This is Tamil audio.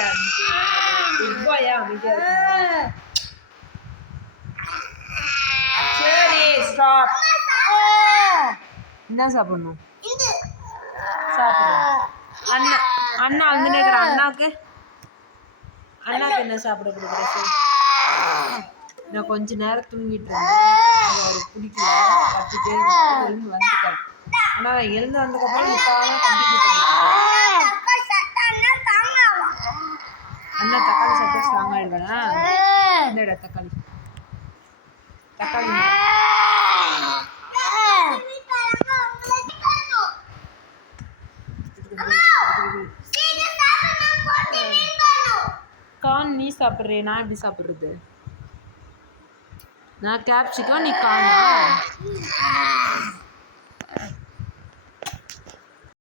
அமைதியா குட்பாயா அமைதியா இருக்கு. சரி ஸ்டாப். என்ன சாப்பிடணும்? சாப்பிடு. அண்ணா அண்ணா வந்து நினைக்கிற அண்ணாக்கு என்ன சாப்பிட கொடுக்குற? நான் கொஞ்ச நேரம் தூங்கிட்டு இருந்தேன். அது அவருக்கு பிடிக்கல, கத்திட்டே எழுந்து வந்துட்டேன். ஆனால் நான் எழுந்து வந்ததுக்கப்புறம் முக்காலும் கண்டிப்பாக அண்ணா தக்காளி சாப்பிட்டா ஸ்ட்ராங் ஆகிடுவேனா? இந்த தக்காளி கார்ன் நீ சாப்பிட்றே, நான் எப்படி சாப்பிட்றது? நான் கேப்சிகம், நீ கார்னா?